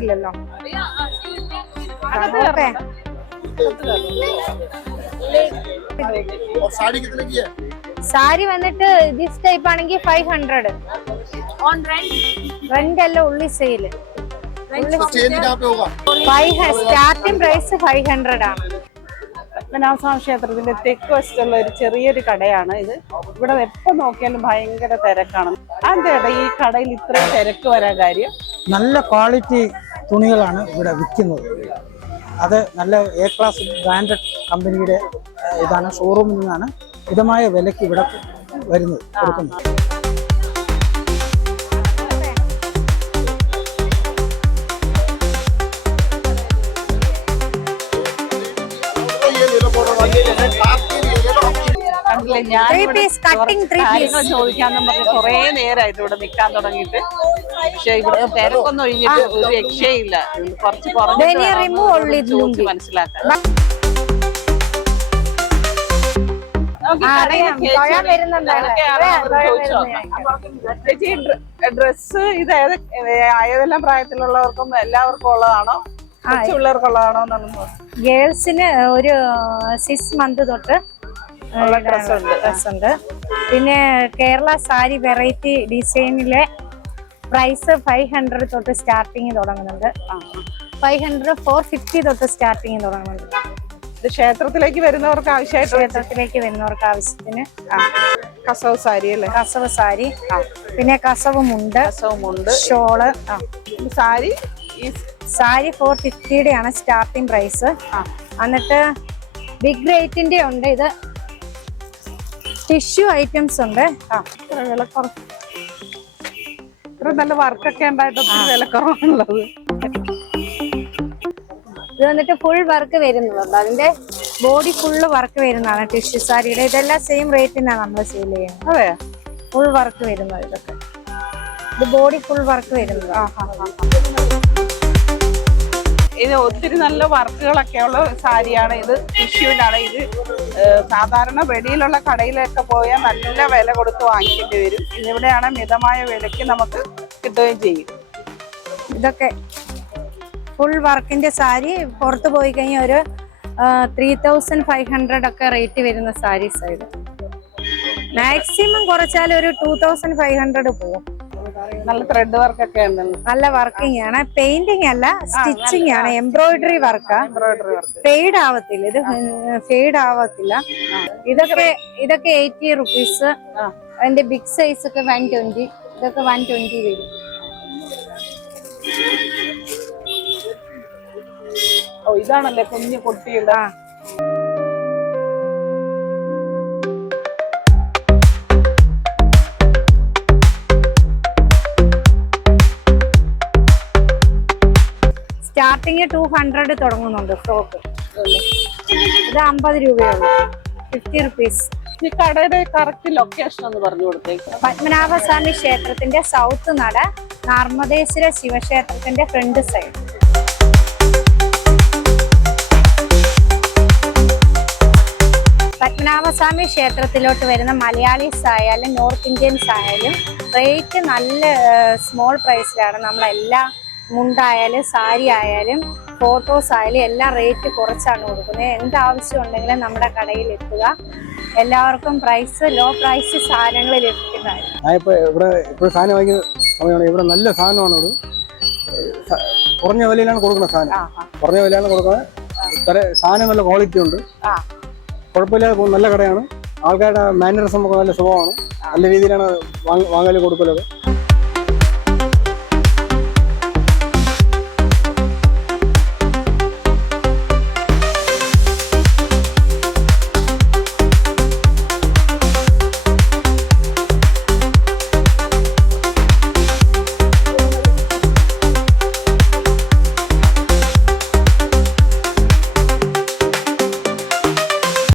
ഇല്ലല്ലോ. സാരി വന്നിട്ട് this type ആണെങ്കിൽ ഫൈവ് ഹൺഡ്രഡ് റെന്റ് അല്ല ഉള്ളി sale starting price five hundred ആണ്. പത്മനാഭസ്വാമി ക്ഷേത്രത്തിന്റെ തെക്ക് വശത്തുള്ള ഒരു ചെറിയൊരു കടയാണ് ഇത്. ഇവിടെ എപ്പോ നോക്കിയാലും ഭയങ്കര തിരക്കാണ്. അതെ ഈ കടയിൽ ഇത്രയും തിരക്ക് വരാൻ കാര്യം? നല്ല ക്വാളിറ്റി തുണികളാണ് ഇവിടെ വിൽക്കുന്നത്. അത് നല്ല എ ക്ലാസ് ബ്രാൻഡഡ് കമ്പനിയുടെ ഇതാണ് ഷോറൂമിൽ നിന്നാണ് മിതമായ വിലയ്ക്ക് ഇവിടെ വരുന്നത് കൊടുക്കുന്നത്. ഞാൻ ചോദിക്കാന്നും പറഞ്ഞ് കൊറേ നേരമായിട്ട് ഇവിടെ നിൽക്കാൻ തുടങ്ങിയിട്ട്. പക്ഷെ ഇവിടെ തിരക്കൊന്നും ഒഴിഞ്ഞിട്ട് ഒരു രക്ഷയില്ല. കുറച്ച് കുറഞ്ഞിട്ട് മനസ്സിലാക്കാം. ചേച്ചി ഡ്രസ് ഇത് ഏത് ഏതെല്ലാം പ്രായത്തിലുള്ളവർക്കും എല്ലാവർക്കും ഉള്ളതാണോ? ഉള്ളവർക്കുള്ളതാണോ പിള്ളേർക്കുള്ളതാണോ ഗേൾസിന് ഒരു സിക്സ് മന്ത് തൊട്ട് ഡ്രസ്സുണ്ട്. പിന്നെ കേരള സാരി വെറൈറ്റി ഡിസൈനിലെ പ്രൈസ് ഫൈവ് ഹൺഡ്രഡ് തൊട്ട് സ്റ്റാർട്ടിങ് തുടങ്ങുന്നുണ്ട്. ഫൈവ് ഹൺഡ്രഡ് ഫോർ ഫിഫ്റ്റി തൊട്ട് സ്റ്റാർട്ടിങ് തുടങ്ങുന്നുണ്ട്. ഇത് ക്ഷേത്രത്തിലേക്ക് വരുന്നവർക്ക് ആവശ്യമായിട്ട് ക്ഷേത്രത്തിലേക്ക് വരുന്നവർക്ക് ആവശ്യത്തിന് കസവ് സാരി അല്ലേ? കസവ് സാരി പിന്നെ കസവ് മുണ്ട് കസവുമുണ്ട്. ഷോൾ ഈ സാരി സാരി ഫോർ ഫിഫ്റ്റിയുടെ ആണ് സ്റ്റാർട്ടിങ് പ്രൈസ്. എന്നിട്ട് ബിഗ് റേറ്റിന്റെ ഉണ്ട് ഇത്. ടിഷ്യൂ ഐറ്റംസ് ഉണ്ട്. ആ ഇത്ര ഇത്ര നല്ല വർക്കൊക്കെ ഉണ്ടായിട്ട് ഒത്തിരി വിലക്കുറവാണുള്ളത് ഇത് വന്നിട്ട് ഫുൾ വർക്ക് വരുന്നുണ്ട് അതിന്റെ ബോഡി ഫുള്ള് വർക്ക് വരുന്നതാണ് ടിഷ്യൂ സാരിയുടെ. ഇതെല്ലാം സെയിം റേറ്റിനാണ് നമ്മൾ സെയിൽ ചെയ്യുന്നത്. അതെ. ഫുൾ വർക്ക് വരുന്നത് ഇതൊക്കെ. ഇത് ബോഡി ഫുൾ വർക്ക് വരുന്നത്. ഇത് ഒത്തിരി നല്ല വർക്കുകളൊക്കെ ഉള്ള സാരിയാണ് ഇത്. ടിഷ്യൂലാണ് ഇത്. സാധാരണ വെളിയിലുള്ള കടയിലൊക്കെ പോയാൽ നല്ല വില കൊടുത്ത് വാങ്ങിക്കേണ്ടി വരും. ഇതിവിടെയാണ് മിതമായ വിലയ്ക്ക് നമുക്ക് കിട്ടുകയും ചെയ്യും. ഇതൊക്കെ ഫുൾ വർക്കിന്റെ സാരി. പുറത്ത് പോയി കഴിഞ്ഞാൽ ഒരു ത്രീ തൗസൻഡ് ഫൈവ് ഹൺഡ്രഡ് ഒക്കെ റേറ്റ് വരുന്ന സാരീസ് ഇത്. മാക്സിമം കുറച്ചാൽ ഒരു ടൂ തൗസൻഡ് ഫൈവ് ഹൺഡ്രഡ് പോകും നല്ല ത്രെഡ് വർക്കൊക്കെ ഉണ്ടല്ലോ. നല്ല വർക്കിംഗ് ആണ്. പെയിന്റിംഗ് അല്ല സ്റ്റിച്ചിങ് ആണ്. എംബ്രോയിഡറി വർക്കാ എംബ്രോയിഡറി വർക്ക് ഫെയ്ഡ് ആവത്തില്ല. ഇത് ഫെയ്ഡ് ആവത്തില്ല. ഇതൊക്കെ ഇതൊക്കെ എയ്റ്റി റുപ്പീസ്. അതിന്റെ ബിഗ് സൈസ് ഒക്കെ വൺ ട്വന്റി ഇതൊക്കെ വൺ ട്വന്റി വരും. ഓ ഇതാണല്ലേ കുഞ്ഞു കുട്ടിയുടെ സ്റ്റാർട്ടിങ് ടു ഹൺഡ്രഡ് തുടങ്ങുന്നുണ്ട് ഫ്രോക്ക് ഇത് അമ്പത് രൂപയാണ് ഫിഫ്റ്റി റുപ്പീസ് ഈ കടയുടെ കറക്റ്റ് ലൊക്കേഷൻ ഒന്ന് പറഞ്ഞു കൊടുത്തേക്ക്. പത്മനാഭസ്വാമി ക്ഷേത്രത്തിന്റെ സൗത്ത് നട നർമ്മദേശ്വര ശിവക്ഷേത്രത്തിന്റെ ഫ്രണ്ട് സൈഡ് പത്മനാഭസ്വാമി ക്ഷേത്രത്തിലോട്ട് വരുന്ന മലയാളീസ് ആയാലും നോർത്ത് ഇന്ത്യൻസ് ആയാലും റേറ്റ് നല്ല സ്മോൾ പ്രൈസിലാണ് നമ്മളെല്ലാ മുണ്ടായാലും സാരി ആയാലും ഫോട്ടോസ് ആയാലും എല്ലാം റേറ്റ് കുറച്ചാണ് കൊടുക്കുന്നത്. എന്ത് ആവശ്യം ഉണ്ടെങ്കിലും നമ്മുടെ കടയിൽ എത്തുക. എല്ലാവർക്കും പ്രൈസ് ലോ പ്രൈസ് സാധനങ്ങൾ ലഭിക്കുന്നതായിരിക്കും ഇവിടെ ഇപ്പോൾ സാധനം വാങ്ങിക്കുന്ന സമയമാണ്. ഇവിടെ നല്ല സാധനമാണ് ഇത്. കുറഞ്ഞ വിലയിലാണ് കൊടുക്കുന്ന സാധനം. കുറഞ്ഞ വിലയാണ് കൊടുക്കുന്നത്. കട സാധനം നല്ല ക്വാളിറ്റി ഉണ്ട്. കുഴപ്പമില്ലാതെ നല്ല കടയാണ്. ആൾക്കാരുടെ മാനറിസം ഒക്കെ നല്ല സ്വഭാവമാണ്. നല്ല രീതിയിലാണ് വാങ്ങൽ കൊടുക്കലൊക്കെ